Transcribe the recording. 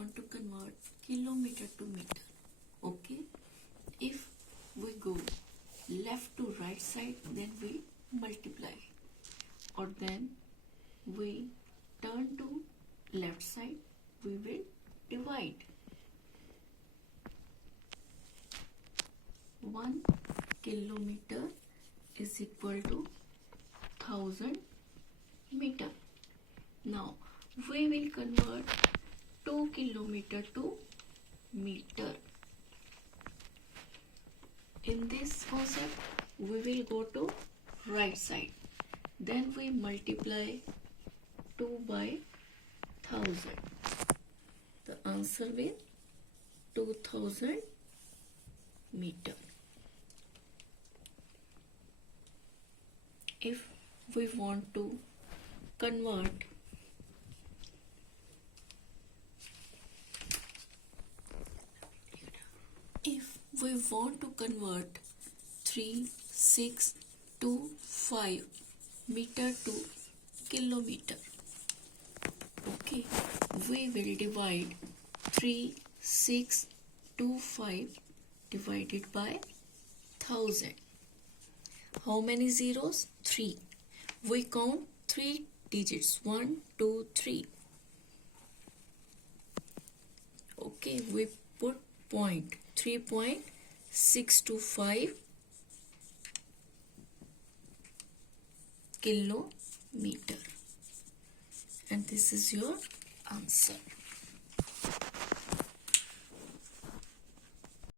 want to convert kilometer to meter. Okay, if we go left to right side, then we multiply, or then we turn to left side, we will divide. 1 kilometer is equal to 1000 meter. Now we will convert 2 kilometer to meter. In this concept, we will go to right side. Then we multiply 2 by 1000. The answer will 2000 meter. If we want to convert If we want to convert 3, 6 to 5 meter to kilometer, okay, we will divide 3, 6 to 5 divided by 1000. How many zeros? 3. We count 3 digits. 1, 2, 3. Okay, we put point. 3.625 kilometer, and this is your answer.